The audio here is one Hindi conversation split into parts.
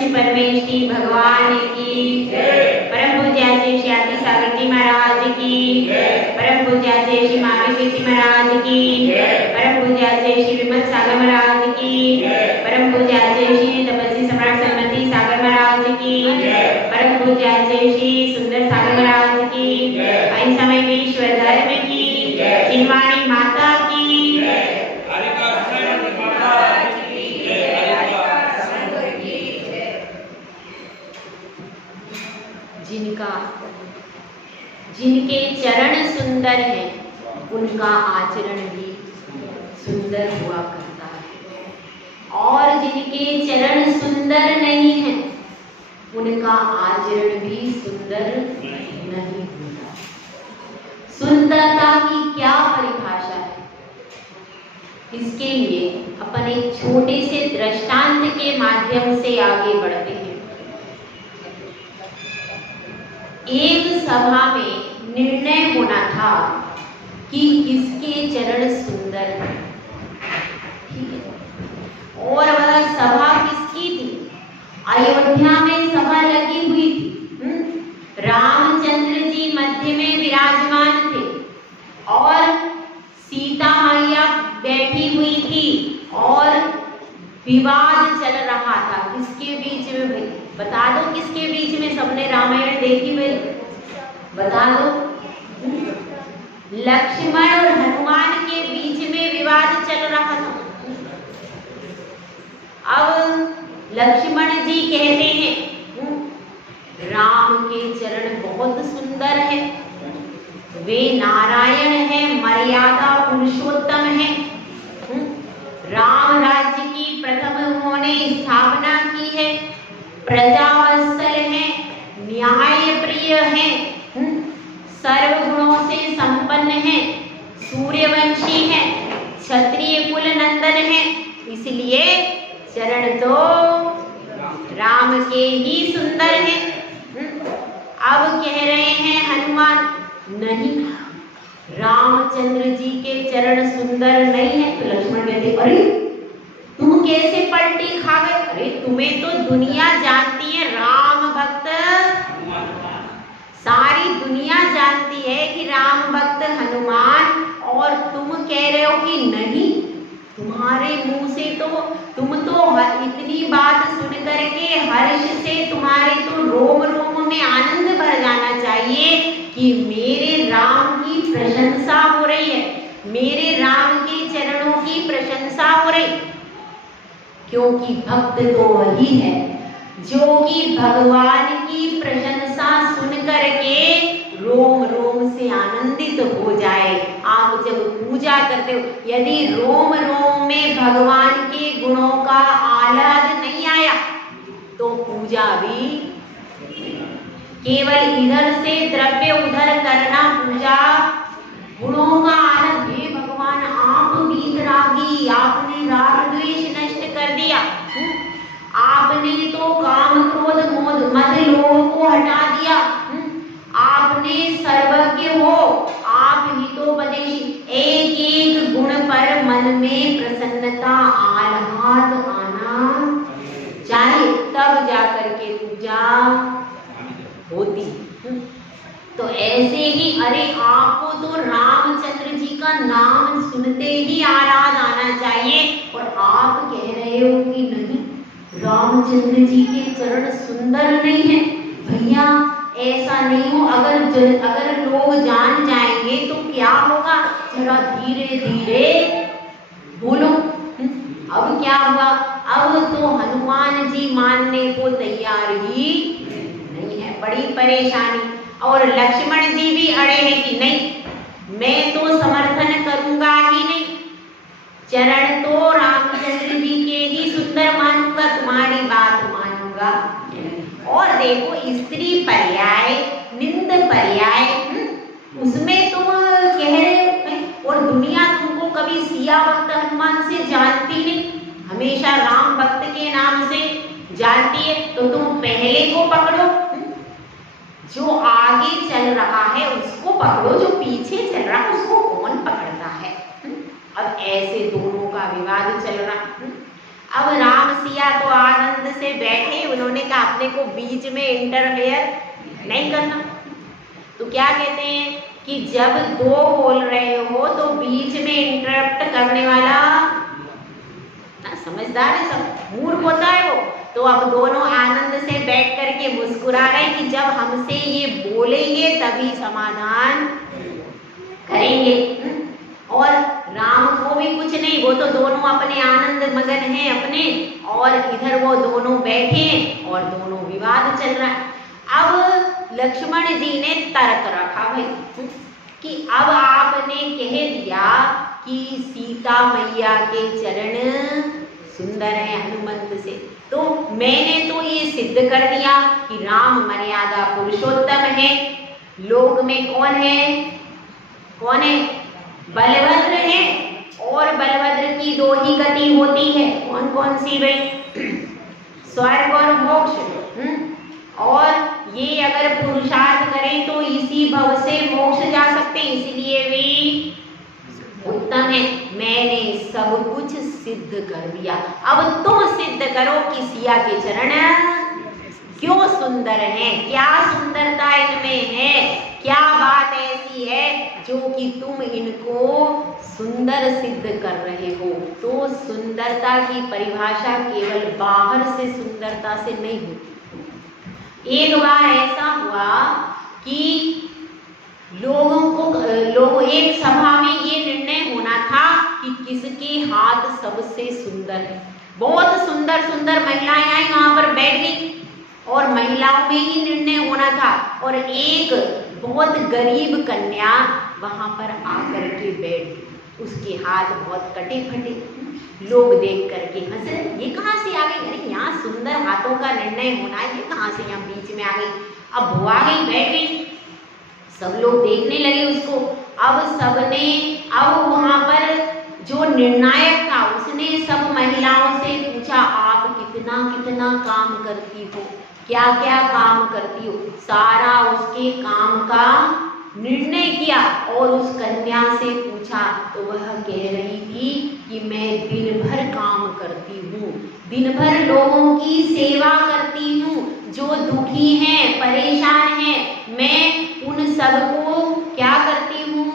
श्री परमेश्वरी भगवान की, परम पूज्याचे श्री आदि सागर जी महाराज की, परम पूज्याचे श्री महावीर जी महाराज की, परम पूज्याचे श्री विमल सागर महाराज की, परम पूज्याचे श्री तपस्वी सम्राट सन्मति सागर महाराज की, परम पूज्याचे श्री सुंदर सागर महाराज की, अहिंसा में विश्व धर्म की, चिन्वाणी माता की, जिनके चरण सुंदर हैं उनका आचरण भी सुंदर हुआ करता है, और जिनके चरण सुंदर नहीं हैं उनका आचरण भी सुंदर नहीं होता। सुंदरता की क्या परिभाषा है, इसके लिए अपन एक छोटे से दृष्टांत के माध्यम से आगे बढ़ते हैं। एक सभा में निर्णय होना था कि किसके चरण सुंदर हैं, और वह सभा किसकी थी? अयोध्या में सभा लगी हुई थी। रामचंद्र जी मध्य में विराजमान थे और सीता मैया बैठी हुई थी, और विवाद चल रहा था। किसके बीच में भाई? बता दो किसके बीच में? सबने रामायण देखी भाई, बता दो। लक्ष्मण और हनुमान के बीच में विवाद चल रहा था। अब लक्ष्मण जी कहते हैं राम के चरण बहुत सुंदर है, वे नारायण है, मर्यादा पुरुषोत्तम है, राम राज्य की प्रथम उन्होंने स्थापना की है, प्रजावत्सल है, न्याय प्रिय है, सर्वगुणों से संपन्न है, सूर्यवंशी है, क्षत्रिय कुल नंदन है, इसलिए चरण तो राम के ही सुंदर हैं। अब कह रहे हैं हनुमान नहीं, रामचंद्र जी के चरण सुंदर नहीं है। तो लक्ष्मण कहते अरे तुम कैसे पलटी खा गए? अरे तुम्हें तो दुनिया जानती है, राम भक्त सारी दुनिया जानती है कि राम भक्त हनुमान, और तुम कह रहे हो कि नहीं। तुम्हारे मुंह से तो तुम तो इतनी बात सुन करके हर्ष से तुम्हारे तो रोम रोम में आनंद भर जाना चाहिए कि मेरे राम की प्रशंसा हो रही है, मेरे राम के चरणों की प्रशंसा हो रही, क्योंकि भक्त तो वही है जो कि भगवान की प्रशंसा सुन करके रोम रोम से आनंदित हो जाए। आप जब पूजा करते हो, यदि रोम रोम में भगवान के गुणों का आह्लाद नहीं आया तो पूजा भी केवल इधर से द्रव्य उधर करना, पूजा गुणों का आनंद। हे भगवान आप वीतरागी, आपने राग द्वेष नष्ट कर दिया, आपने तो काम क्रोध मद लोभ को हटा दिया, आपने सर्वज्ञ हो, आप ही तो उपदेशी। एक एक गुण पर मन में प्रसन्नता आह्लाद आना चाहिए, तब जाकर के पूजा होती। तो ऐसे ही अरे आपको तो रामचंद्र जी का नाम सुनते ही आह्लाद आना चाहिए, और आप कह रहे हो कि नहीं रामचंद्र जी के चरण सुंदर नहीं है। भैया ऐसा नहीं हो, अगर लोग जान जाएंगे तो क्या होगा? जरा धीरे धीरे बोलो। अब क्या हुआ? अब तो हनुमान जी मानने को तैयार ही नहीं है, बड़ी परेशानी। और लक्ष्मण जी भी अड़े हैं कि नहीं मैं तो समर्थन करूंगा ही नहीं, चरण तो रामचंद्र जी के ही सुंदर मानूंगा, तुम्हारी बात मानूंगा। और देखो स्त्री पर्याय निंद पर्याय, उसमें तुम कह रहे हो, और दुनिया तुमको कभी सिया भक्त हनुमान से जानती नहीं, हमेशा राम भक्त के नाम से जानती है। तो तुम पहले को पकड़ो, जो आगे चल रहा है उसको पकड़ो, जो पीछे चल रहा है उसको कौन पकड़ता है? अब ऐसे दोनों का विवाद चल रहा। अब राम सिया तो आनंद से बैठे, उन्होंने था अपने को बीच में इंटरफेयर नहीं करना। तो क्या कहते हैं कि जब दो बोल रहे हो तो बीच में इंटरप्ट करने वाला ना समझदार है, सब मूर्ख होता है वो। तो अब दोनों आनंद से बैठ करके मुस्कुरा रहे कि जब हमसे ये बोलेंगे तभी समाधान करेंगे। और राम को भी कुछ नहीं, वो तो दोनों अपने आनंद मगन हैं अपने, और इधर वो दोनों बैठे हैं और दोनों विवाद चल रहा है। अब लक्ष्मण जी ने तर्क रखा भाई कि अब आपने कह दिया कि सीता मैया के चरण सुंदर है हनुमंत से, तो मैंने तो ये सिद्ध कर दिया कि राम मर्यादा पुरुषोत्तम है। लोक में कौन है, कौन है? बलभद्र है। और बलभद्र की दो ही गति होती है, कौन कौन सी भाई? स्वर्ग और मोक्ष। और ये अगर पुरुषार्थ करें तो इसी भव से मोक्ष जा सकते हैं, इसलिए भी उत्तम है। मैंने सब कुछ सिद्ध कर दिया, अब तुम सिद्ध करो कि सिया के चरण क्यों सुंदर हैं, क्या सुंदरता इनमें है, क्या बात ऐसी है जो कि तुम इनको सुंदर सिद्ध कर रहे हो। तो सुंदरता की परिभाषा केवल बाहर से सुंदरता से नहीं होती। एक बार ऐसा हुआ कि लोगों एक सभा में ये निर्णय होना था कि किसके हाथ सबसे सुंदर है। बहुत सुंदर सुंदर महिलाएं आई वहां पर बैठ गई और महिलाओं में ही निर्णय होना था। और एक बहुत गरीब कन्या वहां पर आकर के बैठ गई, उसके हाथ बहुत कटे फटे। लोग देख करके हंस रहे, ये कहाँ से आ गई? अरे यहाँ सुंदर हाथों का निर्णय होना है, ये कहाँ से यहाँ बीच में आ गई? अब वो आ गई, बैठ गई, सब लोग देखने लगे उसको। अब वहां पर जो निर्णायक था उसने सब महिलाओं से पूछा, आप कितना कितना काम करती हो, क्या क्या काम करती हो? सारा उसके काम का निर्णय किया और उस कन्या से पूछा तो वह कह रही थी कि मैं दिन भर काम करती हूँ, दिन भर लोगों की सेवा करती हूँ, जो दुखी हैं परेशान हैं, मैं उन सबको क्या करती हूँ,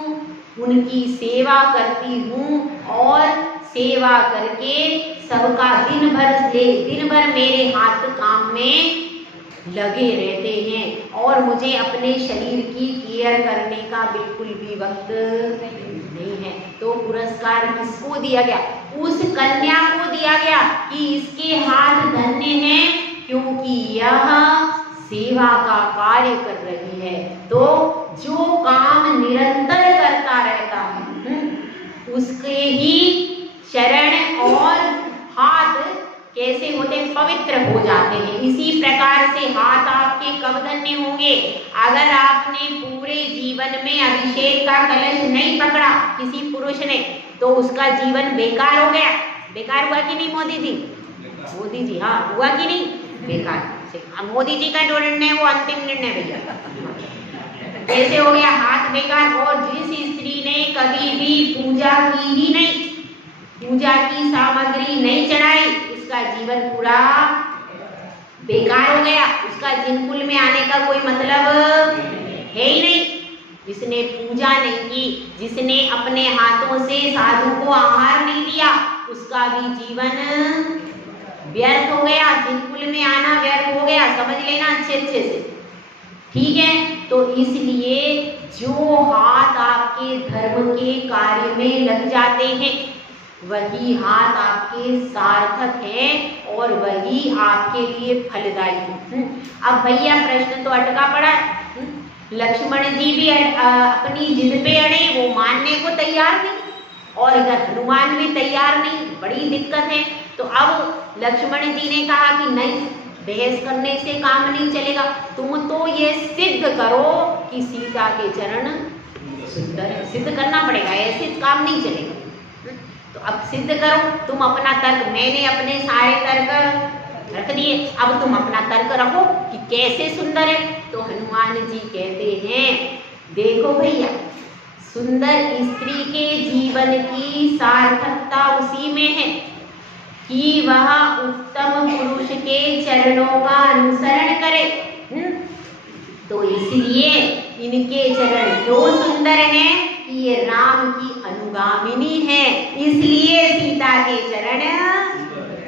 उनकी सेवा करती हूँ और सेवा करके सबका दिन भर मेरे हाथ काम में लगे रहते हैं और मुझे अपने शरीर की केयर करने का बिल्कुल भी वक्त नहीं है। तो पुरस्कार किसको दिया गया? उस कन्या को दिया गया कि इसके हाथ धन्य हैं क्योंकि यह सेवा का कार्य कर रही है। तो जो काम निरंतर करता रहता है उसके ही चरण और हाथ कैसे होते? पवित्र हो जाते हैं। इसी प्रकार से हाथ आपके कब धन्य होंगे? अगर आपने पूरे जीवन में अभिषेक का कलश नहीं पकड़ा किसी पुरुष ने तो उसका जीवन बेकार हो गया। बेकार हुआ कि नहीं मोदी जी? मोदी जी हाँ, हुआ कि नहीं? बेकार। मोदी जी का जो निर्णय वो अंतिम निर्णय भैया, कैसे हो गया? हाथ बेकार। और जिस स्त्री ने कभी भी पूजा की ही नहीं, पूजा की सामग्री नहीं चढ़ाई, उसका जीवन पूरा बेकार हो गया, उसका जिनकुल में आने का कोई मतलब है ही नहीं। जिसने पूजा नहीं की, जिसने अपने हाथों से साधु को आहार नहीं दिया, उसका भी जीवन व्यर्थ हो गया, जिनकुल में आना व्यर्थ हो गया। समझ लेना अच्छे से, ठीक है? तो इसलिए जो हाथ आपके धर्म के कार्य में लग जाते हैं वही हाथ आपके सार्थक है और वही आपके लिए फलदायी है। अब भैया प्रश्न तो अटका पड़ा है। लक्ष्मण जी भी अपनी जिद पे अड़े, वो मानने को तैयार नहीं और इधर हनुमान भी तैयार नहीं, बड़ी दिक्कत है। तो अब लक्ष्मण जी ने कहा कि नहीं, बहस करने से काम नहीं चलेगा, तुम तो ये सिद्ध करो कि सीता के चरण सुंदर है। सिद्ध करना पड़ेगा, ऐसे काम नहीं चलेगा। तो अब सिद्ध करो तुम अपना तर्क। मैंने अपने सारे तर्क रख दिए, अब तुम अपना तर्क रखो कि कैसे सुंदर है। तो हनुमान जी कहते हैं, देखो भैया, सुंदर स्त्री के जीवन की सार्थकता उसी में है कि वह उत्तम पुरुष इनके चरणों का अनुसरण करे। तो इसलिए इनके चरण क्यों सुंदर हैं कि ये राम की अनुगामिनी है, इसलिए सीता के चरण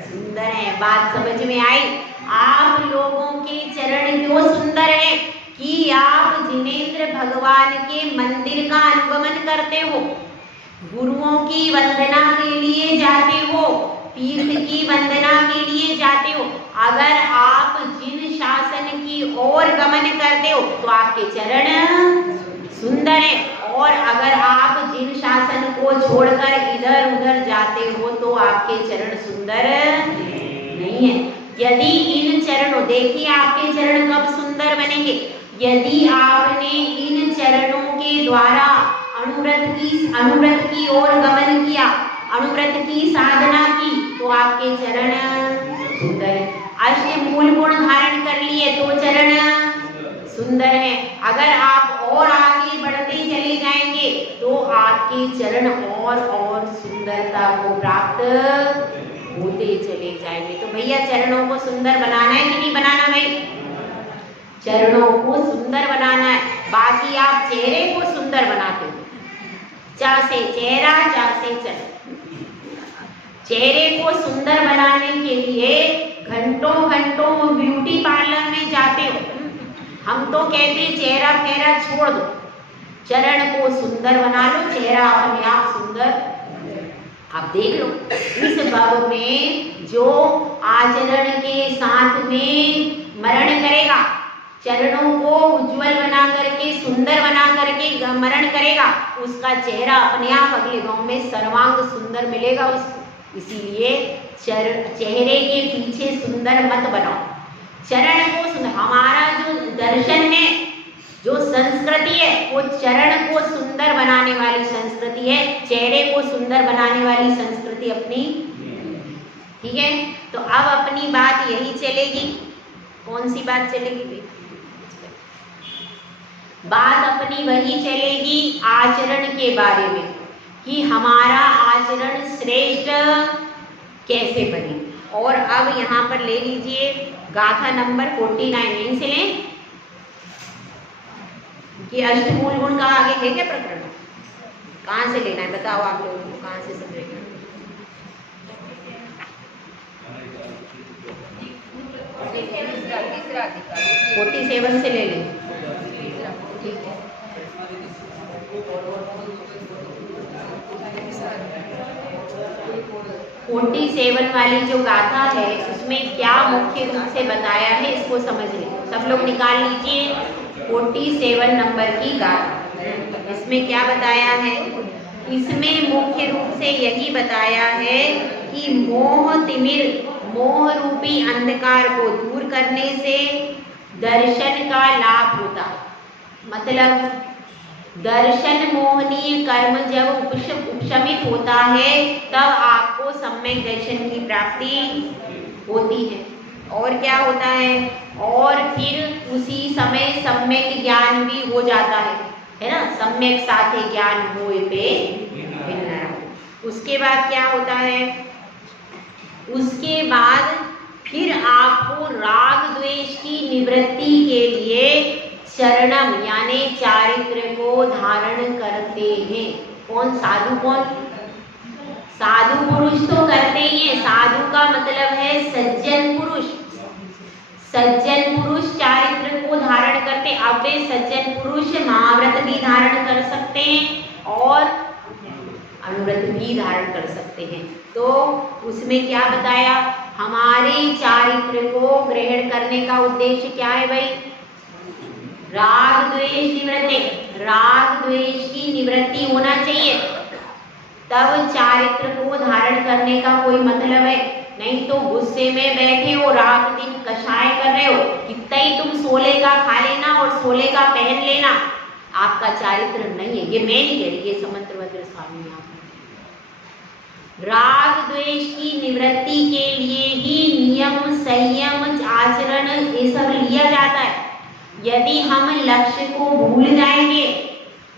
सुंदर हैं। बात समझ में आई? आप लोगों के चरण क्यों सुंदर हैं कि आप जिनेंद्र भगवान के मंदिर का अनुगमन करते हो, गुरुओं की वंदना के लिए जाते हो, तीर्थ की वंदना के लिए जाते हो। अगर आप जिन शासन की ओर गमन करते हो तो आपके चरण सुंदर है, और अगर आप जिन शासन को छोड़कर इधर उधर जाते हो तो आपके चरण सुंदर नहीं है। यदि इन चरणों, देखिए आपके चरण कब सुंदर बनेंगे, यदि आपने इन चरणों के द्वारा अनुव्रत की ओर गमन किया, अनुव्रत की साधना की, तो आपके चरण सुंदर है। अष्ट मूल गुण धारण कर लिए तो चरण सुंदर है। अगर आप और आगे बढ़ते चले जाएंगे तो आपके चरण और सुंदरता को प्राप्त होते चले जाएंगे। तो भैया चरणों को सुंदर बनाना है कि नहीं बनाना भाई? चरणों को सुंदर बनाना है। बाकी आप चेहरे को सुंदर बनाते हो, चा से चेहरा, चा से चरण। चेहरे को सुंदर बनाने के लिए घंटों घंटों ब्यूटी पार्लर में जाते हो। हम तो कहते हैं चेहरा फेरा छोड़ दो, चरण को सुंदर बना लो, चेहरा अपने आप सुंदर। आप देख लो इस भाव में जो आचरण के साथ में मरण करेगा, चरणों को उज्जवल बना करके, सुंदर बना करके मरण करेगा, उसका चेहरा अपने आप अगले गांव में सर्वांग सुंदर मिलेगा उसको। इसीलिए चेहरे के पीछे सुंदर मत बनाओ, चरण को सुंदर। हमारा जो दर्शन है, जो संस्कृति है, वो चरण को सुंदर बनाने वाली संस्कृति है, चेहरे को सुंदर बनाने वाली संस्कृति अपनी। ठीक है, तो अब अपनी बात यही चलेगी। कौन सी बात चलेगी? बात अपनी वही चलेगी आचरण के बारे में, कि हमारा आचरण श्रेष्ठ कैसे बने। और अब यहाँ पर ले लीजिए गाथा नंबर 49, यहीं से लें कि अष्टमूल गुण का आगे है क्या प्रकरण? कहाँ से लेना है बताओ आप लोगों को, कहाँ से समझेगा? 47 से ले लें। ठीक है, 47 वाली जो गाथा है उसमें क्या मुख्य रूप से बताया है इसको समझ लें। सब लोग निकाल लीजिए 47 नंबर की गाथा। इसमें क्या बताया है? इसमें मुख्य रूप से यही बताया है कि मोह तिमिर, मोह रूपी अंधकार को दूर करने से दर्शन का लाभ होता। मतलब दर्शन मोहनीय कर्म जब उपशमित होता है तब आपको सम्यक दर्शन की प्राप्ति होती है। और क्या होता है? और फिर उसी समय सम्यक ज्ञान भी हो जाता है ना? सम्यक साथे ज्ञान होए पे भिन्न रहो। उसके बाद क्या होता है? उसके बाद फिर आपको राग द्वेष की निवृत्ति के लिए शरणम यानी चारित्र को धारण करते हैं। कौन? साधु। कौन? साधु पुरुष तो करते ही हैं। साधु का मतलब है सज्जन पुरुष। सज्जन पुरुष चारित्र को धारण करते। अब वे सज्जन पुरुष महाव्रत भी धारण कर सकते हैं और अनुव्रत भी धारण कर सकते हैं। तो उसमें क्या बताया? हमारे चारित्र को ग्रहण करने का उद्देश्य क्या है भाई? राग द्वेष निवृत्ति। राग द्वेष की निवृत्ति होना चाहिए, तब चारित्र को धारण करने का कोई मतलब है। नहीं तो गुस्से में बैठे हो, रात दिन कषाय कर रहे हो, कितना ही तुम सोले का खा लेना और सोले का पहन लेना, आपका चारित्र नहीं है। ये मैं नहीं कह रही, ये समंत्रभद्र स्वामी आप। राग द्वेष की निवृत्ति के लिए ही नियम, संयम, आचरण ये सब लिया जाता है। यदि हम लक्ष्य को भूल जाएंगे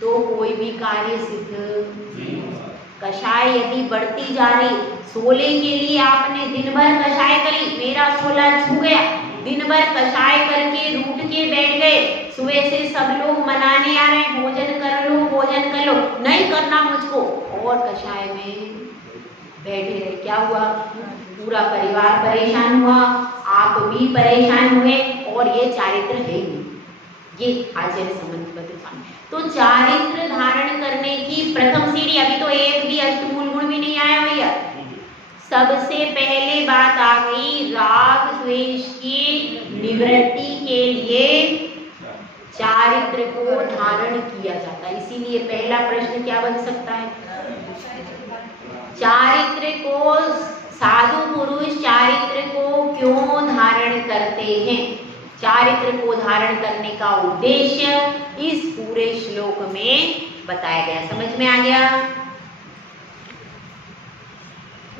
तो कोई भी कार्य सिद्ध नहीं होगा। कषाय यदि बढ़ती जा रही, 16 के लिए आपने दिन भर कषाय करी, मेरा 16 छू गया, दिन भर कषाय करके रूठ के बैठ गए, सुबह से सब लोग मनाने आ रहे हैं भोजन कर लो भोजन कर लो, नहीं करना मुझको, और कषाय में बैठे रहे। क्या हुआ? पूरा परिवार परेशान हुआ, आप भी परेशान हुए, और ये चारित्र है ही, ये आचार्य संबंध पत्र। तो चारित्र धारण करने की प्रथम सीढ़ी, अभी तो एक भी अष्टमूल गुण भी नहीं आया भैया। सबसे पहले बात आ गई राग द्वेष की निवृत्ति के लिए चारित्र को धारण किया जाता है। इसीलिए पहला प्रश्न क्या बन सकता है? चारित्र को, साधु पुरुष चारित्र को क्यों धारण करते हैं? चारित्र को धारण करने का उद्देश्य इस पूरे श्लोक में बताया गया। समझ में आ गया?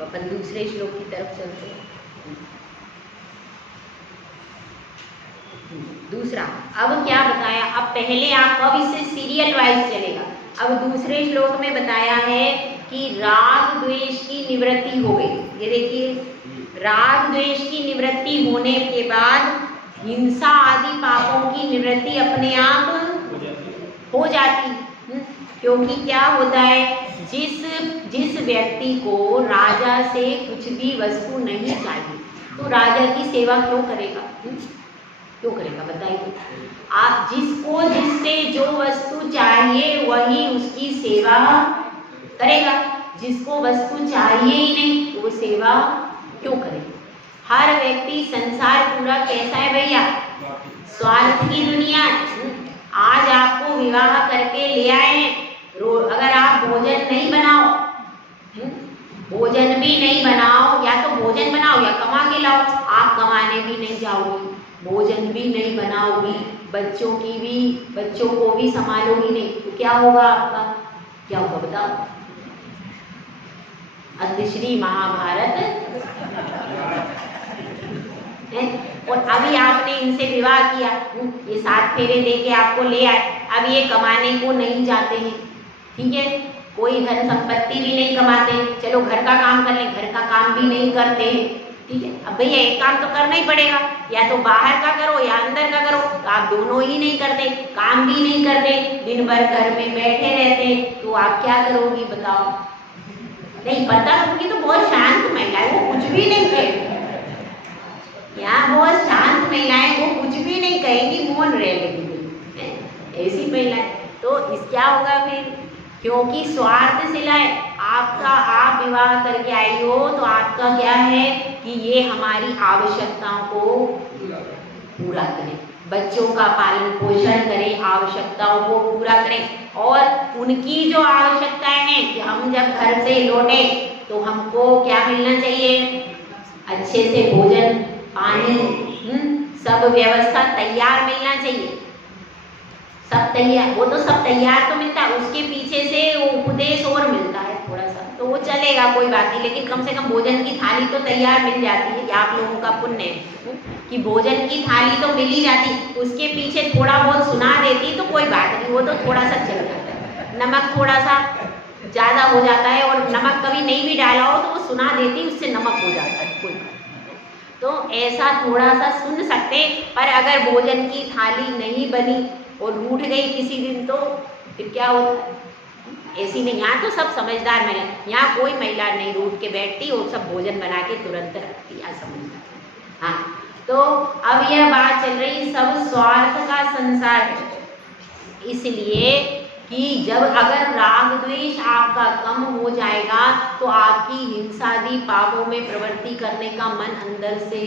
अपन दूसरे श्लोक की तरफ चलते हैं। दूसरा, अब क्या बताया? अब पहले आपको, अब इससे सीरियल वाइज चलेगा। अब दूसरे श्लोक में बताया है कि राग द्वेष की निवृत्ति हो गई। ये देखिए, राग द्वेष की निवृत्ति होने के बाद हिंसा आदि पापों की निवृत्ति अपने आप हो जाती। क्योंकि क्या होता है, जिस व्यक्ति को राजा से कुछ भी वस्तु नहीं चाहिए, तो राजा की सेवा क्यों करेगा? क्यों करेगा बताइए? आप जिसको जिससे जो वस्तु चाहिए वही उसकी सेवा करेगा। जिसको वस्तु चाहिए ही नहीं तो वो सेवा क्यों करेगा? हर व्यक्ति, संसार पूरा कैसा है भैया? स्वार्थ की दुनिया। आज आपको विवाह करके ले आए हैं, अगर आप भोजन नहीं बनाओ, भोजन भी नहीं बनाओ, या तो भोजन बनाओ या कमा के लाओ, आप कमाने भी नहीं जाओगी, भोजन भी नहीं बनाओगी, बच्चों को भी संभालोगी नहीं, तो क्या होगा आपका? क्या होगा बताओ? अंधश्री महाभारत है। और अभी आपने इनसे विवाह किया, ये 7 फेरे देके आपको ले आए, अब ये कमाने को नहीं जाते हैं, ठीक है, कोई धन संपत्ति भी नहीं कमाते, चलो घर का काम कर ले, घर का काम भी नहीं करते हैं, ठीक है। अब भैया एक काम तो करना ही पड़ेगा, या तो बाहर का करो या अंदर का करो, तो आप दोनों ही नहीं करते, काम भी नहीं करते, दिन भर घर में बैठे रहते, तो आप क्या करोगी बताओ? नहीं पता, क्योंकि तो बहुत शांत महिला है, वो कुछ भी नहीं कहेगी। यहाँ बहुत शांत महिलाएं, वो कुछ भी नहीं कहेगी, मौन रह लेगी, ऐसी महिलाएं। तो इस क्या होगा फिर? क्योंकि स्वार्थ सिला है आपका, आप विवाह करके आई हो तो आपका क्या है कि ये हमारी आवश्यकताओं को पूरा करें, बच्चों का पालन पोषण करें, आवश्यकताओं को पूरा करें, और उनकी जो आवश्यकताएं हैं कि हम जब घर से लौटे तो हमको क्या मिलना चाहिए? अच्छे से भोजन पानी, सब व्यवस्था तैयार मिलना चाहिए, सब तैयार। वो तो सब तैयार तो मिलता है, उसके पीछे से वो उपदेश और मिलता है थोड़ा सा, तो वो चलेगा, कोई बात नहीं, लेकिन कम से कम भोजन की थाली तो तैयार मिल जाती है। आप लोगों का पुण्य है कि भोजन की थाली तो मिल ही जाती, उसके पीछे थोड़ा बहुत सुना देती तो कोई बात नहीं, वो तो थोड़ा सा चल जाता है। नमक थोड़ा सा ज़्यादा हो जाता है, और नमक कभी नहीं भी डाला हो तो वो सुना देती, उससे नमक हो जाता है, कोई तो ऐसा थोड़ा सा सुन सकते। पर अगर भोजन की थाली नहीं बनी और रूठ गई किसी दिन, तो फिर क्या होता है? ऐसी नहीं, यहाँ तो सब समझदार महिला, यहाँ कोई महिला नहीं रूठ के बैठती, वो सब भोजन बना के तुरंत रखती है, समझदार। हाँ, तो अब यह बात चल रही, सब स्वार्थ का संसार है, इसलिए कि जब अगर राग द्वेष आपका कम हो जाएगा तो आपकी हिंसादी पापों में प्रवृत्ति करने का मन अंदर से,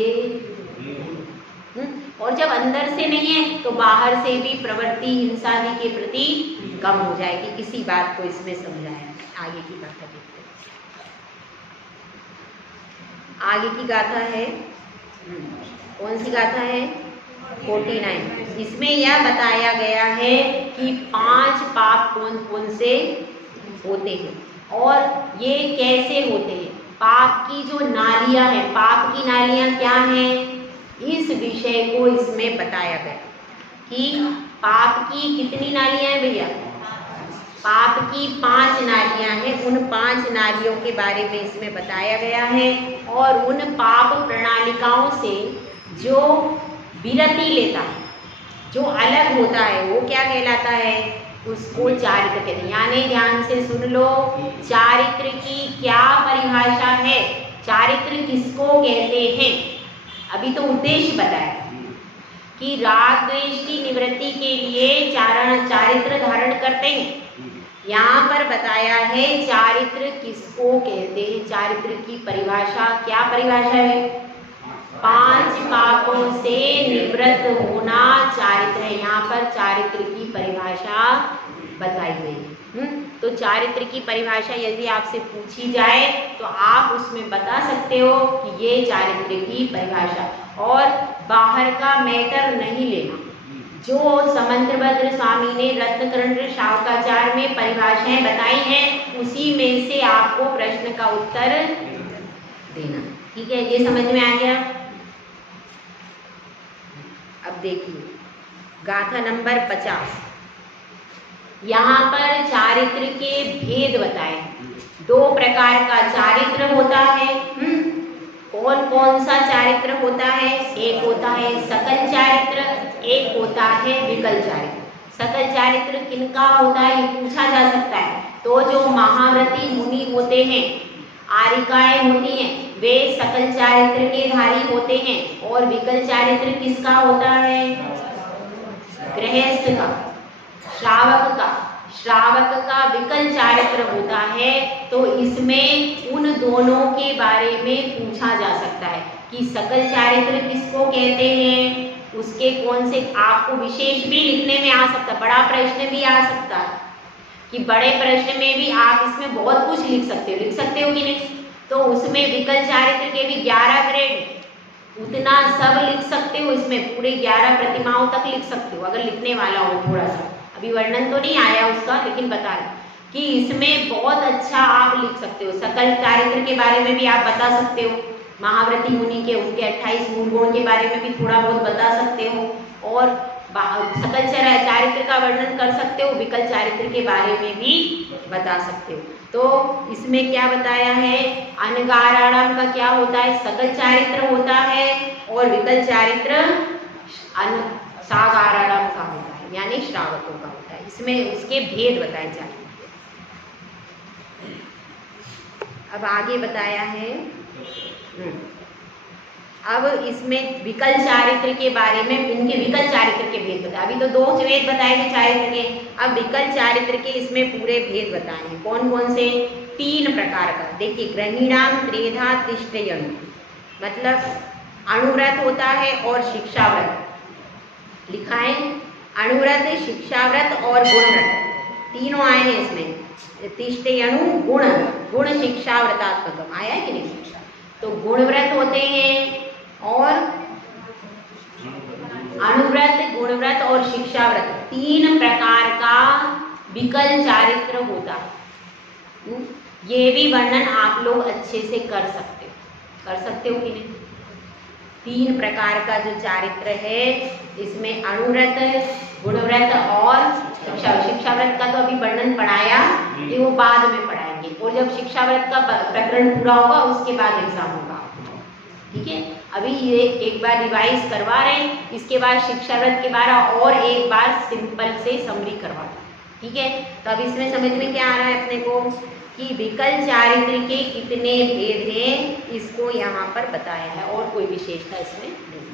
और जब अंदर से नहीं है तो बाहर से भी प्रवृत्ति हिंसादी के प्रति कम हो जाएगी। इसी बात को इसमें समझाया। आगे की गाथा देखते हैं। आगे की गाथा है, कौन सी गाथा है? 49। इसमें यह बताया गया है कि 5 पाप कौन कौन से होते हैं और ये कैसे होते हैं। पाप की जो नालियां हैं, पाप की नालियां क्या हैं, इस विषय को इसमें बताया गया कि पाप की कितनी नालियां हैं भैया? पाप की 5 नालियां हैं, उन 5 नालियों के बारे में इसमें बताया गया है। और उन पाप प्रणालिकाओं से जो विरति लेता है, जो अलग होता है, वो क्या कहलाता है? उसको चारित्र कहते हैं। यानी ध्यान से सुन लो, चारित्र की क्या परिभाषा है, चारित्र किसको कहते हैं। अभी तो उद्देश्य बताया कि राग द्वेष की निवृत्ति के लिए चारित्र धारण करते हैं। यहाँ पर बताया है चारित्र किसको कहते हैं, चारित्र की परिभाषा। क्या परिभाषा है? 5 पापों से निवृत्त होना चारित्र है। यहाँ पर चारित्र की परिभाषा बताई गई है। तो चारित्र की परिभाषा यदि आपसे पूछी जाए तो आप उसमें बता सकते हो कि ये चारित्र की परिभाषा, और बाहर का मैटर नहीं लेना। जो समंत्रभद्र स्वामी ने रत्नकरंड शावकाचार में परिभाषाएं बताई हैं, उसी में से आपको प्रश्न का उत्तर देना। ठीक है, ये समझ में आ गया। अब देखिए गाथा नंबर 50। यहाँ पर चारित्र के भेद बताए। 2 प्रकार का चारित्र होता है। कौन कौन सा चारित्र होता है? एक होता है सकल चारित्र, एक होता है विकल चारित्र। सकल चारित्र किनका होता है ये पूछा जा सकता है। तो जो महाव्रती मुनि होते हैं, आरिकाएं होती हैं, वे सकल चारित्र के धारी होते हैं। और विकल चारित्र किसका होता है? गृहस्थ का, श्रावक का विकल चारित्र होता है। तो इसमें उन दोनों के बारे में पूछा जा सकता है कि सकल चारित्र किसको कहते हैं, उसके कौन से, आपको विशेष भी लिखने में आ सकता है, बड़ा प्रश्न भी आ सकता है कि बड़े प्रश्न में भी आप इसमें बहुत कुछ लिख सकते हो कि नहीं। तो उसमें विकल चारित्र के भी 11 ग्रेड, उतना सब लिख सकते हो। इसमें पूरे 11 प्रतिमाओं तक लिख सकते हो अगर लिखने वाला हो थोड़ा सा। अभी वर्णन तो नहीं आया उसका, लेकिन बता रहे कि इसमें बहुत अच्छा आप लिख सकते हो। सकल चारित्र के बारे में भी आप बता सकते हो, महाव्रती मुनि के उनके 28 मूल गुण के बारे में भी थोड़ा बहुत बता सकते हो, और सकल चारित्र का वर्णन कर सकते हो, विकल चारित्र के बारे में भी बता सकते हो। तो इसमें क्या बताया है, अनगाराणाम का क्या होता है, सकल चारित्र होता है, और विकल चारित्र सागाराणाम का होता है, यानी श्रावकों का होता है। इसमें उसके भेद बताए जाते हैं। अब आगे बताया है, अब इसमें विकल चारित्र के बारे में, इनके विकल चारित्र के भेद बताए। अभी तो 2 भेद बताए थे चारित्र के, अब विकल चारित्र के इसमें पूरे भेद बताए हैं। कौन कौन से? 3 प्रकार का। देखिए, ग्रहिणाम त्रेधा तिष्ठयन्, मतलब अणुव्रत होता है और शिक्षाव्रत लिखा है। अणुव्रत, शिक्षाव्रत और गुणव्रत, तीनों आए हैं इसमें। तिष्ठयनु गुण शिक्षाव्रतात्मकम आया है कि नहीं। तो गुणव्रत होते हैं, और अणुव्रत, गुणव्रत और शिक्षाव्रत, 3 प्रकार का विकल चारित्र होता है। ये भी वर्णन आप लोग अच्छे से कर सकते हो कि नहीं। 3 प्रकार का जो चारित्र है, इसमें अणुव्रत, गुणव्रत और शिक्षाव्रत का तो अभी वर्णन पढ़ाया, ये वो बाद में पढ़ाएंगे। और जब शिक्षाव्रत का प्रकरण पूरा होगा उसके बाद एग्जाम होगा। ठीक है, अभी ये एक बार रिवाइज करवा रहे हैं, इसके बाद शिक्षाव्रत के बारे और एक बार सिंपल से समरी करवा। ठीक है, तो अब इसमें समझ में क्या आ रहा है अपने को कि विकल चारित्र के कितने भेद हैं, इसको यहाँ पर बताया है, और कोई विशेषता इसमें नहीं।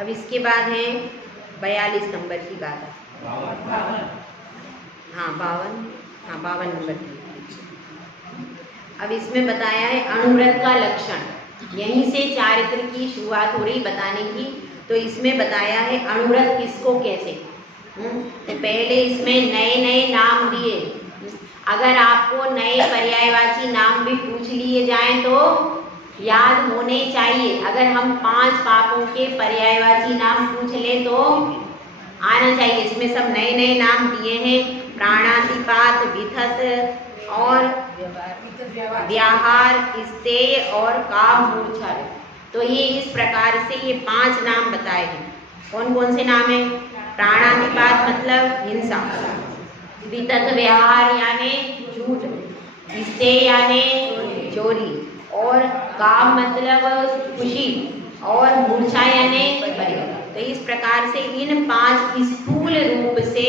अब इसके बाद है 42 नंबर की गाथा। हाँ 52 नंबर की। अब इसमें बताया है अणुव्रत का लक्षण। यहीं से चारित्र की शुरुआत हो रही बताने की। तो इसमें बताया है अणुव्रत किसको कैसे। तो पहले इसमें नए नए नाम दिए। अगर आपको नए पर्यायवाची नाम भी पूछ लिए जाएं तो याद होने चाहिए। अगर हम 5 पापों के पर्यायवाची नाम पूछ लें तो आना चाहिए। इसमें सब नए नए नाम दिए हैं, प्राणातिपात, विथस और व्याहार, स्तेय और काम मूर्छा। तो ये इस प्रकार से ये 5 नाम बताए हैं। कौन कौन से नाम है? प्राणातिपात मतलब हिंसा, वितत व्यवहार यानी झूठ, इष्टे यानी चोरी, और काम मतलब खुशी, और मूर्छा यानी परिवर्तन। तो इस प्रकार से इन 5 स्थूल रूप से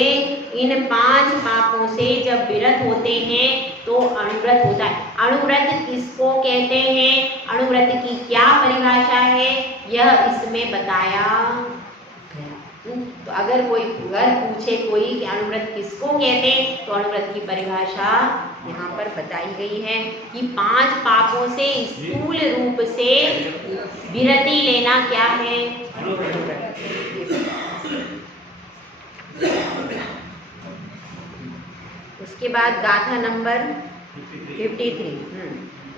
इन 5 पापों से जब विरत होते हैं तो अणुव्रत होता है। अणुव्रत किसको कहते हैं, अणुव्रत की क्या परिभाषा है, यह इसमें बताया गया। तो अगर कोई पूछे कोई कि अणुव्रत किसको कहते हैं, तो अणुव्रत की परिभाषा यहाँ पर बताई गई है कि 5 पापों से स्थूल रूप से विरति लेना क्या है, उसके बाद गाथा नंबर 53।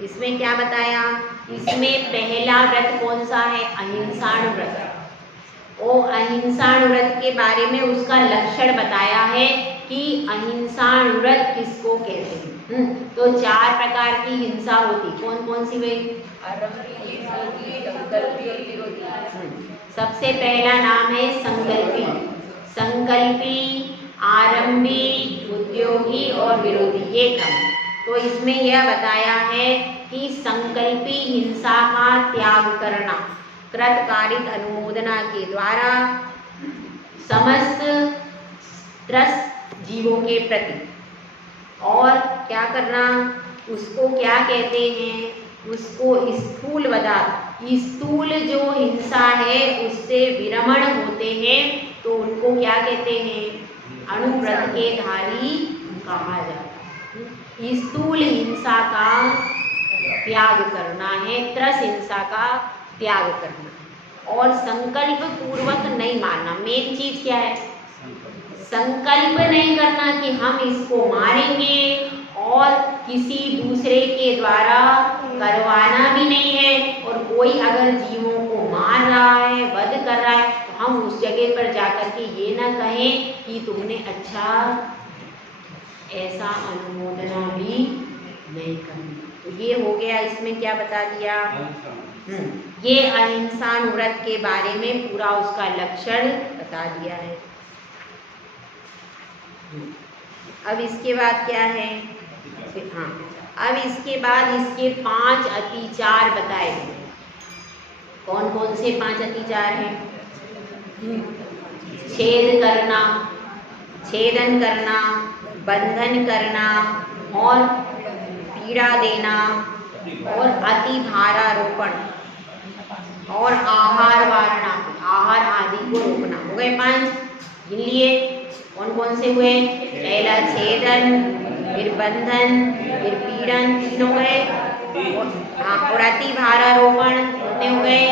इसमें क्या बताया, इसमें पहला व्रत कौन सा है, अहिंसाणु व्रत। ओ अहिंसाणु व्रत के बारे में उसका लक्षण बताया है कि अहिंसाणु व्रत किसको कहते हैं। तो 4 प्रकार की हिंसा होती, कौन कौन सी हुई, सबसे पहला नाम है संकल्पी, संकल्पी, आरंभी, उद्योगी और विरोधी, ये क्रम। तो इसमें यह बताया है कि संकल्पी हिंसा का त्याग करना कृतकारित अनुमोदना के द्वारा समस्त त्रस्त जीवों के प्रति, और क्या करना, उसको क्या कहते हैं, उसको स्थूल पदार्थ, स्थूल जो हिंसा है उससे विरमण होते हैं तो उनको क्या कहते हैं, अणुव्रत के धारी कहा जाता है। स्थूल हिंसा का त्याग करना है, त्रस हिंसा का त्याग करना, और संकल्प पूर्वक नहीं मारना। मेन चीज क्या है, संकल्प नहीं करना कि हम इसको मारेंगे, और किसी दूसरे के द्वारा करवाना भी नहीं है। और कोई अगर जीवों को मार रहा है, वध कर रहा है, तो हम उस जगह पर जाकर के ये ना कहें कि तुमने अच्छा, ऐसा अनुमोदना भी नहीं करनी। तो ये हो गया, इसमें क्या बता दिया, ये अहिंसाणु व्रत के बारे में पूरा उसका लक्षण बता दिया है। अब इसके बाद क्या है, हाँ, अब इसके बाद इसके 5 अतिचार बताए गए। कौन कौन से 5 अतिचार हैं, छेद करना, छेदन करना, बंधन करना, और पीड़ा देना, और अति भारारोपण, और आहार वारणा, आहार आदि को रोकना। हो गए 5, गिन लिए। कौन कौन से हुए, पहला छेदन, फिर बंधन, फिर पीड़न, 3 हो गए, और अति भारारोपण कितने हो गए,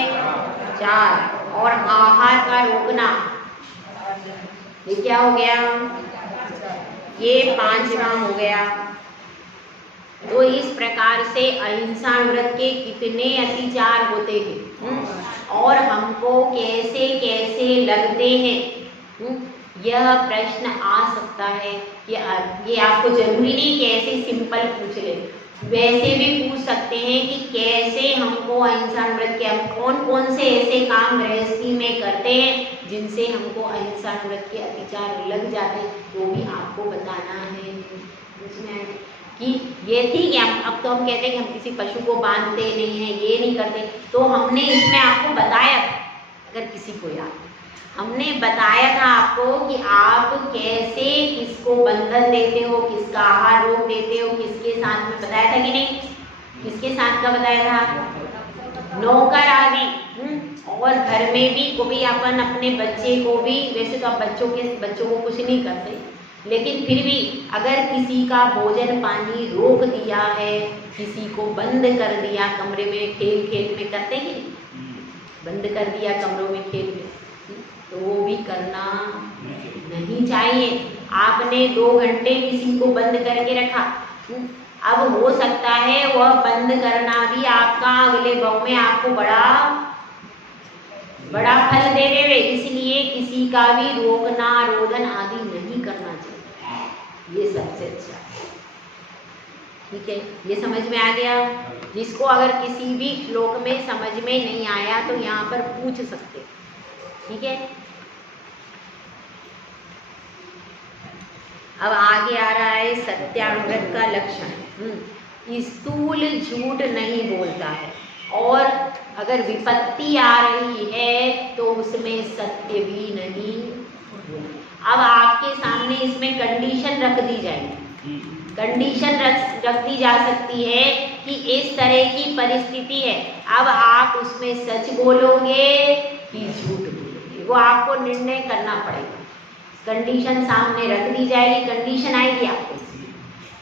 4, और आहार का रोकना, ये क्या हो गया, ये 5वां हो गया। तो इस प्रकार से अहिंसाणु व्रत के कितने अतिचार होते हैं और हमको कैसे कैसे लगते हैं, यह प्रश्न आ सकता है। ये आपको जरूरी नहीं कि ऐसे सिंपल पूछ ले, वैसे भी पूछ सकते हैं कि कैसे हमको अहिंसाणु व्रत के, हम कौन कौन से ऐसे काम गृहस्थी में करते हैं जिनसे हमको अहिंसाणु व्रत के अतिचार लग जाते हैं, वो भी आपको बताना है। उसमें कि ये ठीक है, अब तो हम कहते हैं कि हम किसी पशु को बांधते नहीं हैं, ये नहीं करते, तो हमने इसमें आपको बताया, अगर किसी को याद, हमने बताया था आपको कि आप कैसे किसको बंधन देते हो, किसका आहार रोक देते हो, किसके साथ में बताया था कि नहीं, किसके साथ का बताया था, नौकर आदि, और घर में भी को भी अपन अपने बच्चे को भी, वैसे तो आप बच्चों को कुछ नहीं करते, लेकिन फिर भी अगर किसी का भोजन पानी रोक दिया है, किसी को बंद कर दिया कमरे में, खेल खेल में करते कि बंद कर दिया कमरों में खेल में, तो वो भी करना नहीं चाहिए। आपने 2 घंटे किसी को बंद करके रखा, अब हो सकता है वह बंद करना भी आपका अगले भाव में आपको बड़ा फल दे देवे, इसलिए किसी का भी रोकना रोधन आदि नहीं करना चाहिए, ये सबसे अच्छा है। ठीक है, ये समझ में आ गया। जिसको अगर किसी भी श्लोक में समझ में नहीं आया तो यहाँ पर पूछ सकते, ठीक है। अब आगे आ रहा है सत्यानुव्रत का लक्षण। स्थूल झूठ नहीं बोलता है, और अगर विपत्ति आ रही है तो उसमें सत्य भी नहीं बोलता। अब आपके सामने इसमें कंडीशन रख दी जाएगी, कंडीशन रख दी जा सकती है कि इस तरह की परिस्थिति है, अब आप उसमें सच बोलोगे कि झूठ बोलोगे, वो आपको निर्णय करना पड़ेगा। कंडीशन सामने रख दी जाएगी, कंडीशन आएगी आपको,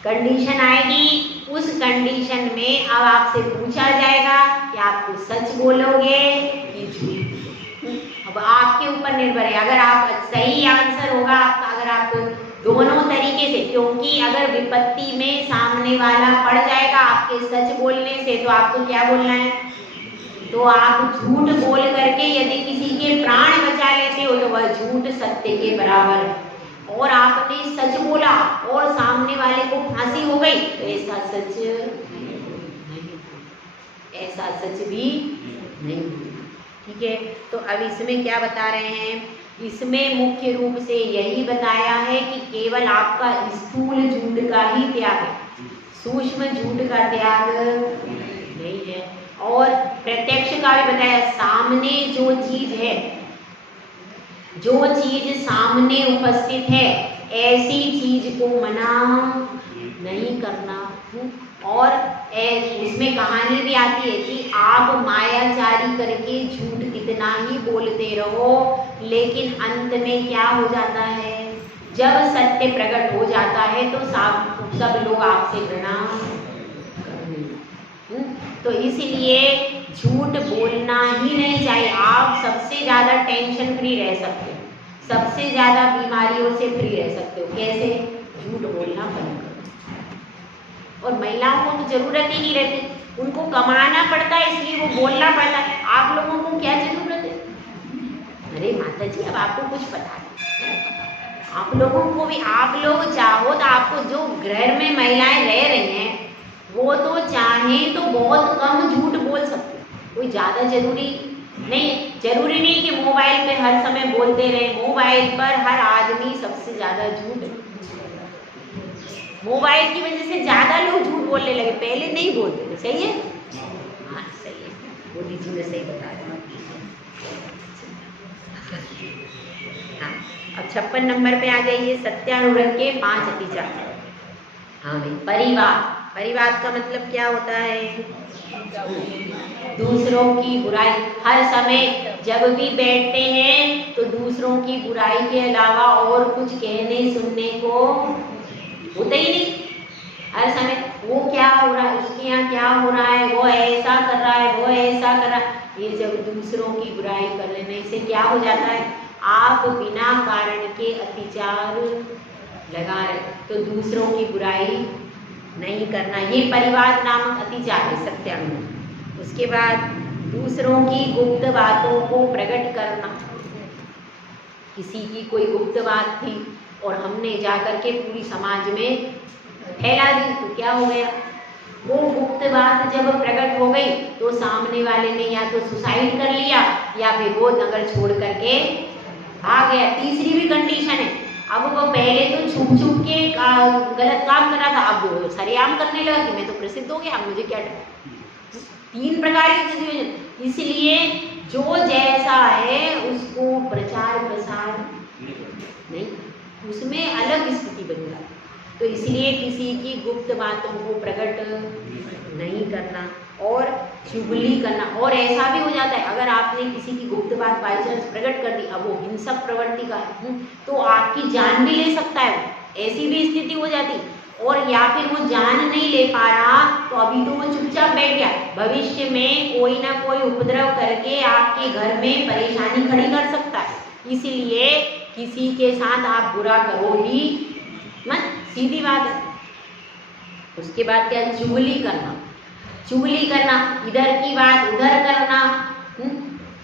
कंडीशन आएगी। उस कंडीशन में अब आपसे पूछा जाएगा कि आपको सच बोलोगे कि झूठ बोलोगे। अब आपके ऊपर निर्भर है, अगर आप सही आंसर होगा आपका, अगर आप दोनों तरीके से, क्योंकि अगर विपत्ति में सामने वाला पड़ जाएगा आपके सच बोलने से, तो आपको क्या बोलना है, तो आप झूठ बोल करके यदि किसी के प्राण बचा लेते हो तो वह झूठ सत्य के बराबर है। और आपने सच बोला और सामने वाले को फांसी हो गई तो ऐसा सच नहीं, ऐसा सच भी नहीं। ठीक है, तो अब इसमें क्या बता रहे हैं, इसमें मुख्य रूप से यही बताया है कि केवल आपका स्थूल झूठ का ही त्याग है, सूक्ष्म झूठ का त्याग नहीं है। और प्रत्यक्ष का भी बताया, सामने जो चीज है, जो चीज सामने उपस्थित है ऐसी चीज को मना नहीं करना। और इसमें कहानी भी आती है कि आप मायाचारी करके झूठ कितना ही बोलते रहो, लेकिन अंत में क्या हो जाता है, जब सत्य प्रकट हो जाता है तो सब लोग आपसे घृणा करने। तो इसलिए झूठ बोलना ही नहीं चाहिए। आप सबसे ज़्यादा टेंशन फ्री रह सकते हो, सबसे ज़्यादा बीमारियों से फ्री रह सकते हो। कैसे? झूठ बोलना बंद करो। और महिलाओं को तो ज़रूरत ही नहीं रहती, उनको कमाना पड़ता है इसलिए वो बोलना पड़ता है। आप लोगों को क्या ज़रूरत है? अरे माता जी, अब आपको कुछ पता नहीं, आप लोगों को भी, आप लोग चाहो तो आपको, जो घर में महिलाएं रह रही हैं वो तो चाहें तो बहुत कम झूठ बोल सकते हैं, कोई ज़्यादा जरूरी नहीं है। जरूरी नहीं कि मोबाइल पे हर समय बोलते रहे, मोबाइल पर हर आदमी सबसे ज़्यादा झूठ, मोबाइल की वजह से ज़्यादा लोग झूठ बोलने लगे, पहले नहीं बोलते थे। सही है? हाँ सही है, मोदी जी ने सही बताया। हाँ, अब 56 नंबर पे आ जाइए, सत्यानुव्रत के 5 अतिचार। हाँ भाई, परिवाद। परिवाद का मतलब क्या होता है? दूसरों की बुराई। हर समय जब भी बैठते हैं तो दूसरों की बुराई के अलावा और कुछ कहने सुनने को होता ही नहीं। हर समय वो क्या हो रहा है, उसके यहाँ क्या हो रहा है, वो ऐसा कर रहा है, वो ऐसा कर रहा है। ये जब दूसरों की बुराई कर लेने से क्या हो जाता है, आप बिना कारण के अतिचार लगा रहे, तो दूसरों की बुराई नहीं करना, ये परिवाद नामक अतिचार है, सत्यानुव्रत। उसके बाद दूसरों की गुप्त बातों को प्रकट करना। किसी की कोई गुप्त बात थी और हमने जाकर के पूरी समाज में फैला दी, तो क्या हो गया, वो गुप्त बात जब प्रकट हो गई तो सामने वाले ने या तो सुसाइड कर लिया या फिर वो नगर छोड़ करके आ गया। तीसरी भी कंडीशन है, अब वो पहले तो छुप छुप के गलत काम कर रहा था, अब सरेआम करने लगा कि मैं तो प्रसिद्ध हो गया, अब मुझे क्या डर। 3 प्रकार की सिचुएशन। इसलिए जो जैसा है उसको प्रचार प्रसार नहीं, उसमें अलग स्थिति बन जाती। तो इसलिए किसी की गुप्त बातों को प्रकट नहीं करना और चुगली करना। और ऐसा भी हो जाता है, अगर आपने किसी की गुप्त बात बाई चांस प्रकट कर दी, अब वो हिंसक प्रवृत्ति का है तो आपकी जान भी ले सकता है, ऐसी भी स्थिति हो जाती। और या फिर वो जान नहीं ले पा रहा तो अभी तो वो चुपचाप बैठ गया, भविष्य में कोई ना कोई उपद्रव करके आपके घर में परेशानी खड़ी कर सकता है। इसलिए किसी के साथ आप बुरा करो ही मत, सीधी बात है। उसके बाद क्या, चुगली करना। चुगली करना, इधर की बात उधर करना,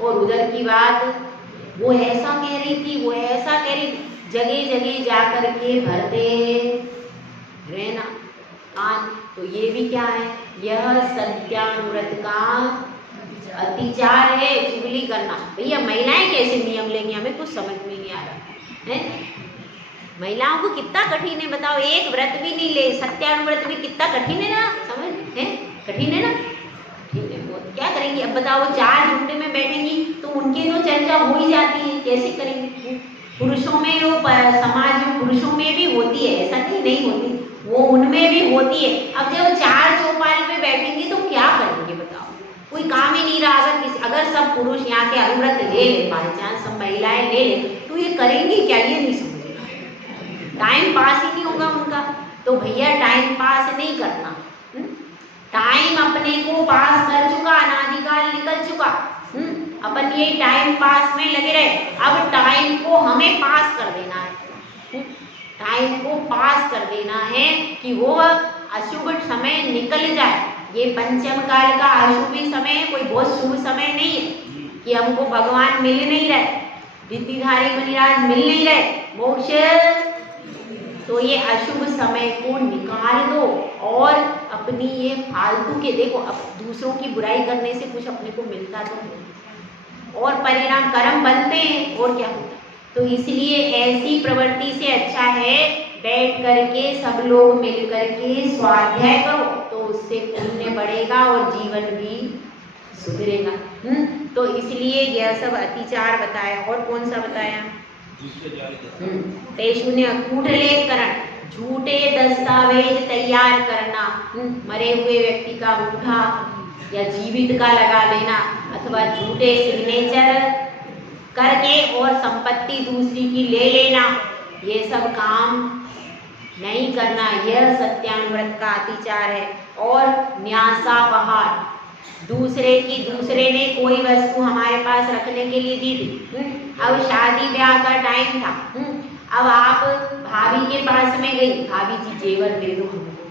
और उधर की बात वो ऐसा कह रही थी, वो ऐसा कह रही थी, जगह जगह जा कर के भरते रहना कान। तो ये भी क्या है, यह सत्यानुव्रत का अतिचार है, चुगली करना। भैया महिलाएं कैसे नियम लेंगी, हमें कुछ समझ में नहीं आ रहा है। महिलाओं को कितना कठिन है बताओ, एक व्रत भी नहीं ले, सत्यानुव्रत भी कितना कठिन है ना, समझ है, कठिन है ना, कठिन है बहुत। क्या करेंगी अब बताओ, चार झुंड में बैठेंगी तो उनकी तो चर्चा हो ही जाती है, कैसे करेंगे। पुरुषों में वो समाज में पुरुषों में भी होती है, ऐसा नहीं होती, वो उनमें भी होती है। अब जब चार चौपाल पे बैठेंगे तो क्या करेंगे बताओ, कोई काम ही नहीं रहा। अगर सब पुरुष यहाँ के अनुव्रत ले ले, बाई चांस सब महिलाएं ले ले, तो ये करेंगी क्या, ये नहीं समझ, टाइम पास ही नहीं होगा उनका। तो भैया टाइम पास नहीं करना, टाइम अपने को पास कर चुका, अनादिकाल निकल चुका, अपन ये टाइम पास में लगे रहे। अब टाइम को हमें पास कर देना है, टाइम को पास कर देना है कि वो अशुभ समय निकल जाए। ये पंचम काल का अशुभ समय है, कोई बहुत शुभ समय नहीं है कि हमको भगवान मिल नहीं रहे, रिद्धिधारी मुनिराज मिल नहीं रहे, मोक्ष। तो ये अशुभ समय को निकाल दो और अपनी ये फालतू के, देखो अब दूसरों की बुराई करने से कुछ अपने को मिलता तो नहीं, और परिणाम कर्म बनते हैं और क्या होता। तो इसलिए ऐसी प्रवृत्ति से अच्छा है बैठ करके सब लोग मिल करके स्वाध्याय करो, तो उससे पुण्य बढ़ेगा और जीवन भी सुधरेगा। तो इसलिए यह सब अतिचार बताया। और कौन सा बताया, शून्य कूटलेखकरण, झूठे दस्तावेज तैयार करना, मरे हुए व्यक्ति का अंगूठा या जीवित का लगा लेना, अथवा झूठे सिग्नेचर करके और संपत्ति दूसरी की ले लेना, ये सब काम नहीं करना, यह सत्यानुव्रत का अतिचार है। और न्यासापहार, दूसरे ने कोई वस्तु हमारे पास रखने के लिए दी थी, अब शादी ब्याह का टाइम था, अब आप भाभी के पास में गई, भाभी जी जेवर दे दो हमको,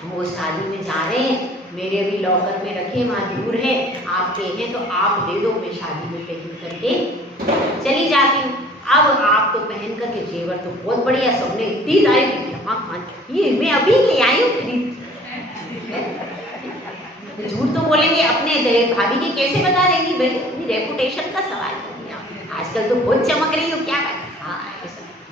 हम वो शादी में जा रहे हैं, मेरे अभी लॉकर में रखे, वहाँ दूर है, आप कहें तो आप दे दो, मैं शादी में पहन करके चली जाती हूँ। अब आप तो पहन करके जेवर तो बहुत बढ़िया, सबने इतनी तारीफ की, हाँ ये मैं अभी ले आई हूँ खरीद। झूठ तो बोलेंगे, अपने भाभी की कैसे बता देंगी, भाई अपनी रेपुटेशन का सवाल है, आजकल तो बहुत चमक रही हो, क्या हाँ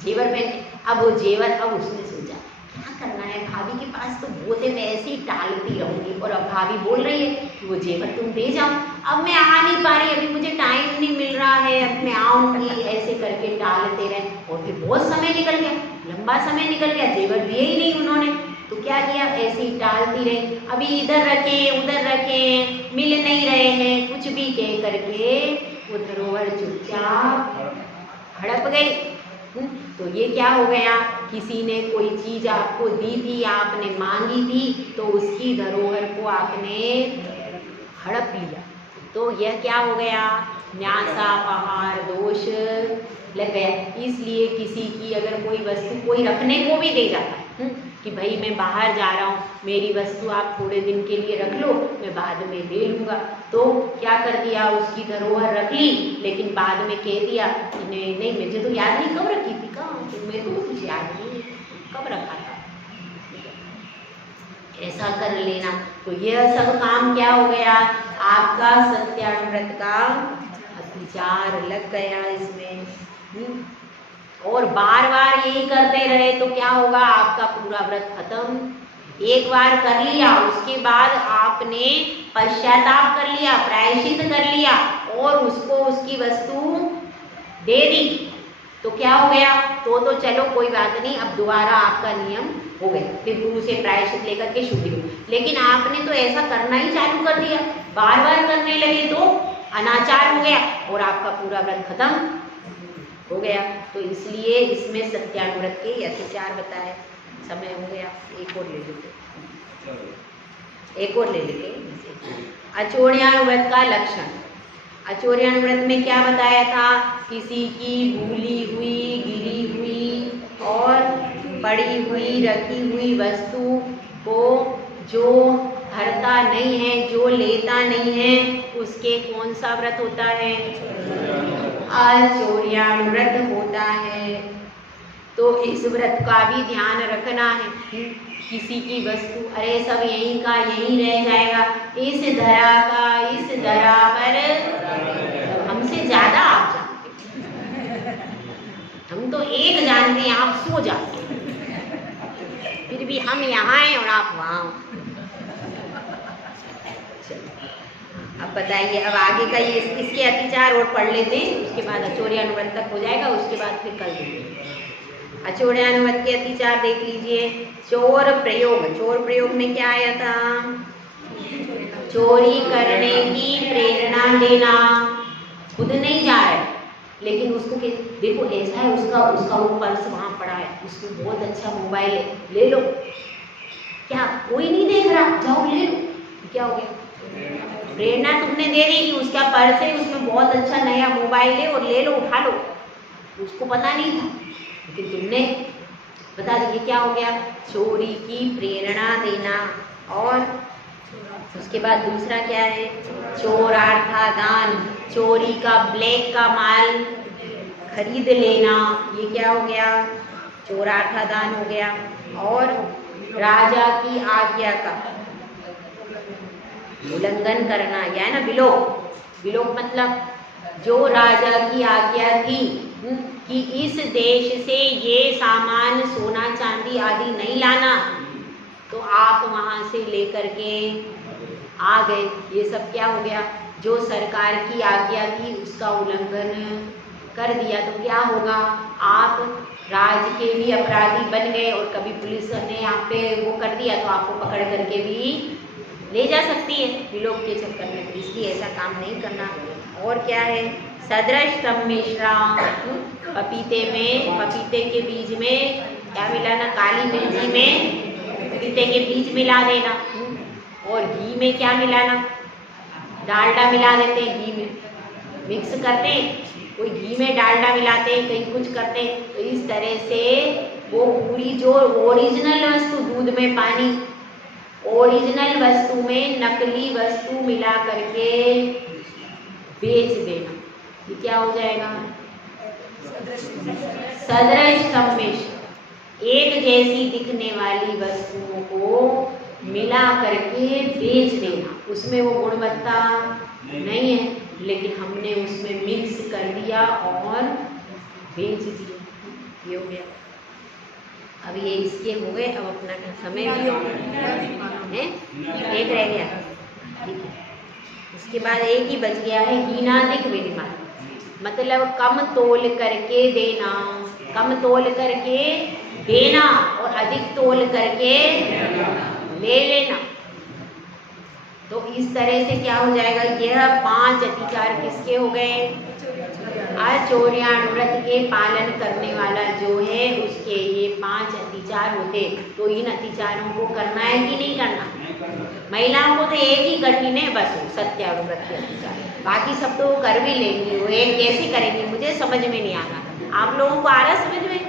जेवर पहन। अब वो जेवर, अब उसने सोचा क्या करना है, भाभी के पास तो वो थे, मैं ऐसे ही टालती रहूंगी, और अब भाभी बोल रही है कि वो जेवर तुम दे जाओ, अब मैं आ नहीं पा रही, अभी मुझे टाइम नहीं मिल रहा है, अब मैं आऊँगी, ऐसे करके टालते रहे, और फिर बहुत समय निकल गया, लंबा समय निकल गया, जेवर दिए ही नहीं उन्होंने। तो क्या किया, ऐसे ही टालती रही, अभी इधर रखे उधर रखे, मिल नहीं रहे हैं, कुछ भी कह करके वो धरोहर चुपचाप हड़प गई। तो ये क्या हो गया, किसी ने कोई चीज आपको दी थी, आपने मांगी थी, तो उसकी धरोहर को आपने हड़प लिया, तो यह क्या हो गया, न्यासापहार दोष लग गया। इसलिए किसी की अगर कोई वस्तु कोई रखने को भी दे जाता है कि भाई मैं बाहर जा रहा हूँ, मेरी वस्तु आप थोड़े दिन के लिए रख लो, मैं बाद में ले लूँगा, तो क्या कर दिया, उसकी धरोहर रख ली, लेकिन बाद में कह दिया कि नहीं नहीं मुझे तो याद नहीं, कब रखी थी, कहाँ मेरे को तो कुछ याद नहीं, कब रखा था, ऐसा कर लेना। तो यह सब काम क्या हो गया, आपका सत्यानुव्रत का अतिचार लग गया इसमें। और बार बार यही करते रहे तो क्या होगा, आपका पूरा व्रत खत्म। एक बार कर लिया, उसके बाद आपने पश्चाताप कर लिया, प्रायश्चित कर लिया और उसको उसकी वस्तु दे दी, तो क्या हो गया, तो चलो कोई बात नहीं, अब दोबारा आपका नियम हो गया, फिर गुरु से प्रायश्चित लेकर के शुद्धि हो। लेकिन आपने तो ऐसा करना ही चालू कर दिया, बार बार करने लगे तो अनाचार हो गया और आपका पूरा व्रत खत्म हो गया। तो इसलिए इसमें सत्यानुव्रत के अतिचार बताए। समय हो गया, एक और ले लेते। अचोर्यानुव्रत का लक्षण। अचोर्यानुव्रत में क्या बताया था, किसी की भूली हुई, गिरी हुई और पड़ी हुई, रखी हुई वस्तु को जो हरता नहीं है, जो लेता नहीं है, उसके कौन सा व्रत होता है, अचोर्यानुव्रत होता है। तो इस व्रत का भी ध्यान रखना है। किसी की वस्तु, अरे सब यहीं का यहीं रह जाएगा, इस धरा का इस धरा पर, हमसे ज्यादा आप जानते, हम तो एक जानते चांदी आप सो जाते हैं, फिर भी हम यहाँ हैं और आप वहाँ हो। अब बताइए, अब आगे का ये इसके अतिचार और पढ़ लेते हैं, उसके बाद अचौर्यानुवद तक हो जाएगा, उसके बाद फिर कल देखेंगे। अचौर्यानुवद के अतिचार देख लीजिए। चोर प्रयोग, चोर प्रयोग में क्या आया था? चोरी करने की प्रेरणा देना। खुद नहीं जा रहा है लेकिन उसको देखो ऐसा है, उसका वो पर्स वहाँ पड़ा है, उसमें बहुत अच्छा मोबाइल है, ले लो। क्या कोई नहीं देख रहा, जाओ ले लो। क्या हो गया? प्रेरणा तुमने दे दी कि उसका पर्स है, उसमें बहुत अच्छा नया मोबाइल है और ले लो, उठा लो। उसको पता नहीं था लेकिन तुमने बता दीजिए, क्या हो गया? चोरी की प्रेरणा देना। और उसके बाद दूसरा क्या है? चोरार्थादान, चोरी का ब्लैक का माल खरीद लेना, ये क्या हो गया? चोरार्थादान हो गया। और राजा की आज्ञा का उल्लंघन करना, क्या है ना, विलोप। विलोप मतलब जो राजा की आज्ञा थी कि इस देश से ये सामान सोना चांदी आदि नहीं लाना, तो आप वहाँ से लेकर के आ गए, ये सब क्या हो गया? जो सरकार की आज्ञा थी उसका उल्लंघन कर दिया, तो क्या होगा? आप राज के भी अपराधी बन गए और कभी पुलिस ने यहाँ पे वो कर दिया तो आपको पकड़ करके भी ले जा सकती है विलोप के चक्कर में, इसलिए ऐसा काम नहीं करना। और क्या है? सदृश मिश्रा, पपीते के बीज में क्या मिलाना? काली मिर्ची में पपीते के बीज मिला देना। और घी में क्या मिलाना? डालडा मिला देते हैं, घी में मिक्स करते हैं, कोई घी में डालडा मिलाते हैं, कहीं कुछ करते हैं। तो इस तरह से वो पूरी जो ओरिजिनल वस्तु, दूध में पानी, ओरिजिनल वस्तु में नकली वस्तु मिला करके बेच देना, ये क्या हो जाएगा? सदृश सम्मिश्र, एक जैसी दिखने वाली वस्तुओं को मिला करके बेच देना। उसमें वो गुणवत्ता नहीं है लेकिन हमने उसमें मिक्स कर दिया और बेच दिया, ये हो गया। अब ये इसके हो गए, अब अपना समय भी हो है, एक रह गया, ठीक है। इसके बाद एक ही बच गया है, हीनाधिक विनिमय, मतलब कम तोल करके देना, कम तोल करके देना और अधिक तोल करके ले लेना। तो इस तरह से क्या हो जाएगा? यह 5 अतिचार किसके हो गए? अचौर्यानुव्रत के पालन करने वाला जो है उसके ये 5 अतिचार होते। तो इन अतिचारों को करना है कि नहीं करना? महिलाओं को तो एक ही कठिन है बस, सत्यानुव्रत के अतिचार, बाकी सब तो कर भी लेंगी। वो एक कैसे करेंगी मुझे समझ में नहीं आता, आप लोगों को आ रहा समझ में?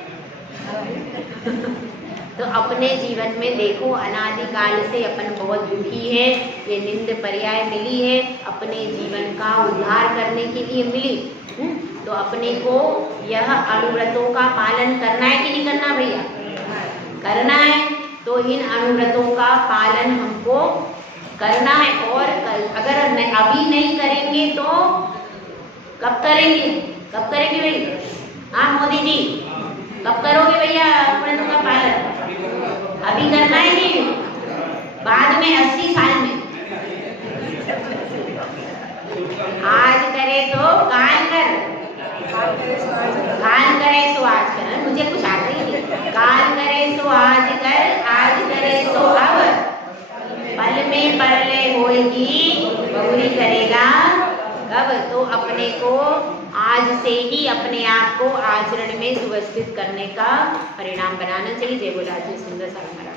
तो अपने जीवन में देखो, अनादिकाल से अपन बहुत दुखी है, ये निंद पर्याय मिली है, अपने जीवन का उद्धार करने के लिए मिली। तो अपने को यह अनुव्रतों का पालन करना है कि नहीं करना भैया? करना है। तो इन अनुव्रतों का पालन हमको करना है। और अगर अभी नहीं करेंगे तो कब करेंगे? कब करेंगे भाई? हाँ मोदी जी, कब करोगे भैया अनुव्रतों का पालन? अभी करना है कि बाद में 80 साल में? आज करे तो कान कर, कान करे सो आज कर, मुझे कुछ आता ही नहीं। कान करे सो आज कर, आज करे सो अब, पल में परले होएगी बहुरी करेगा कब? तो अपने को आज से ही अपने आप को आचरण में सुव्यवस्थित करने का परिणाम बनाना चाहिए। जय बोला जी सुंदर साल महाराज।